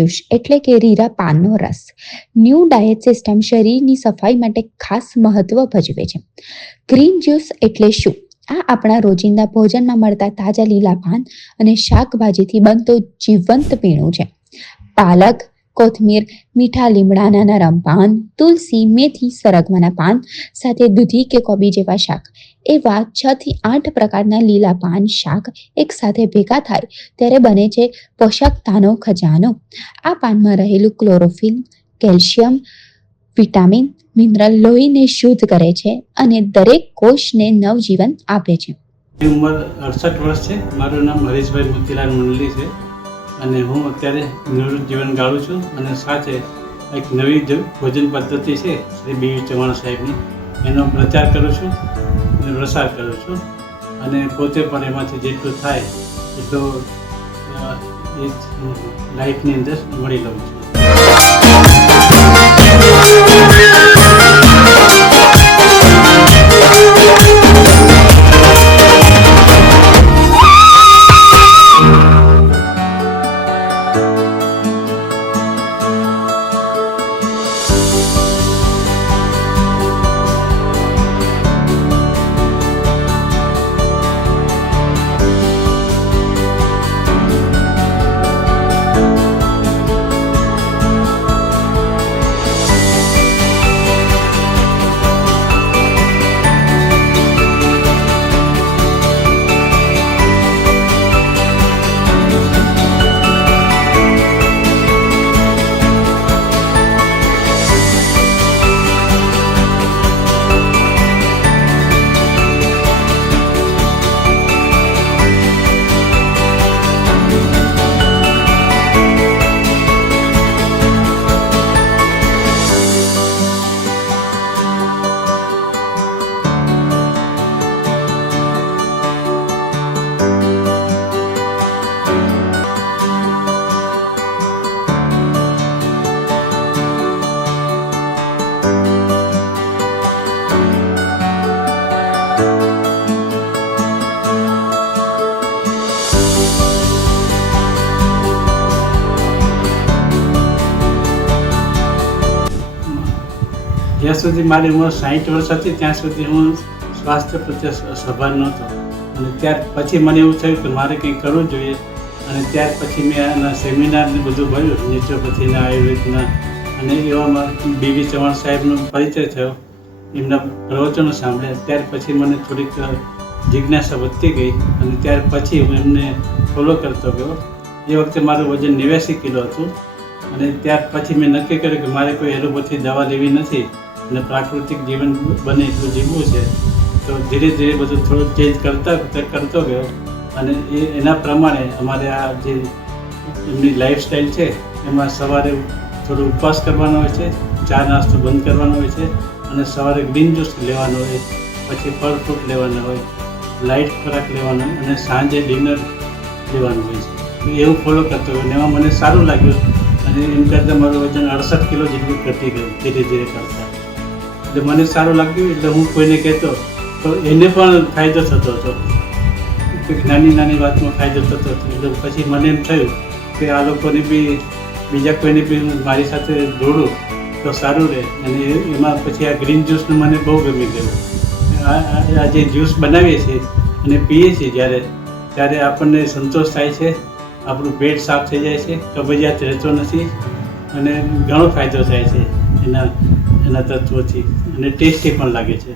Juice એટલે કે રીરા પાનનો રસ ન્યૂ ડાયટ સિસ્ટમ શરીરની સફાઈ માટે ખાસ મહત્વ ભજવે છે. ગ્રીન જ્યુસ એટલે શું? આ આપણા રોજિંદા ભોજનમાં મળતા તાજા લીલા પાન અને શાકભાજીથી બનતો જીવંત પીણું છે. પાલક, કોથમીર, મીઠા લીમડાના નરમ પાન, તુલસી, મેથી, સરગવાના પાન સાથે દૂધી કે કોબી જેવા શાક, એવા 6 થી 8 પ્રકારના લીલા પાન શાક એક સાથે ભેગા થાય ત્યારે બને છે પોષકતાનો ખજાનો. આ પાનમાં રહેલું ક્લોરોફિલ, કેલ્શિયમ, વિટામિન, મિનરલ લોહીને શુદ્ધ કરે છે અને દરેક કોષને નવજીવન આપે છે. મારી ઉંમર 68 વર્ષ છે. મારું નામ હરીશભાઈ મોતીલાલ મંડલી છે અને હું અત્યારે નિવૃત્ત જીવન ગાળું છું અને સાથે એક નવી ભોજન પદ્ધતિ છે શ્રી બી ચૌહાણ સાહેબની, એનો પ્રચાર કરું છું અને પ્રસાર કરું છું અને પોતે પણ એમાંથી જેટલું થાય એટલું એ લાઈફની અંદર મળી લઉં છું. જ્યાં સુધી મારી ઉંમર 60 વર્ષ હતી ત્યાં સુધી હું સ્વાસ્થ્ય પ્રત્યે સભાન નહોતો અને ત્યાર પછી મને એવું થયું કે મારે કંઈક કરવું જોઈએ અને ત્યાર પછી મેં આના સેમિનારને બધું ભર્યું, નેચરોપેથીના, આયુર્વેદના, અને એવામાં બીવી ચૌહાણ સાહેબનો પરિચય થયો, એમના પ્રવચનો સાંભળ્યા. ત્યાર પછી મને થોડીક જિજ્ઞાસા વધતી ગઈ અને ત્યાર પછી હું એમને ફોલો કરતો ગયો. એ વખતે મારું વજન 89 કિલો હતું અને ત્યાર પછી મેં નક્કી કર્યું કે મારે કોઈ એલોપેથી દવા લેવી નથી અને પ્રાકૃતિક જીવન બને એટલું જીવવું છે. તો ધીરે ધીરે બધું થોડું ચેન્જ કરતો ગયો અને એના પ્રમાણે અમારે આ જે એમની લાઈફસ્ટાઈલ છે એમાં સવારે થોડો ઉપવાસ કરવાનો હોય છે, ચા નાસ્તો બંધ કરવાનો હોય છે અને સવારે ગ્રીન જ્યુસ લેવાનો હોય, પછી ફળ ફ્રૂટ લેવાના હોય, લાઇટ ખોરાક લેવાનો હોય અને સાંજે ડિનર લેવાનું હોય છે. એવું ફોલો કરતો ગયો અને એમાં મને સારું લાગ્યું અને એમ કરતાં મારું વજન 68 કિલો જેટલું ઘટી ગયું ધીરે ધીરે કરતાં. એટલે મને સારું લાગ્યું એટલે હું કોઈને કહેતો તો એને પણ ફાયદો થતો હતો, નાની નાની વાતમાં ફાયદો થતો હતો. એટલે પછી મને એમ થયું કે આ લોકોને બી બીજા કોઈને બી મારી સાથે જોડું તો સારું રહે અને એમાં પછી આ ગ્રીન જ્યુસનું મને બહુ ગમી ગયું. આ જે જ્યુસ બનાવીએ છીએ અને પીએ છીએ ત્યારે આપણને સંતોષ થાય છે, આપણું પેટ સાફ થઈ જાય છે, કબજિયાત રહેતો નથી અને ઘણો ફાયદો થાય છે એના તત્વોથી અને ટેસ્ટી પણ લાગે છે.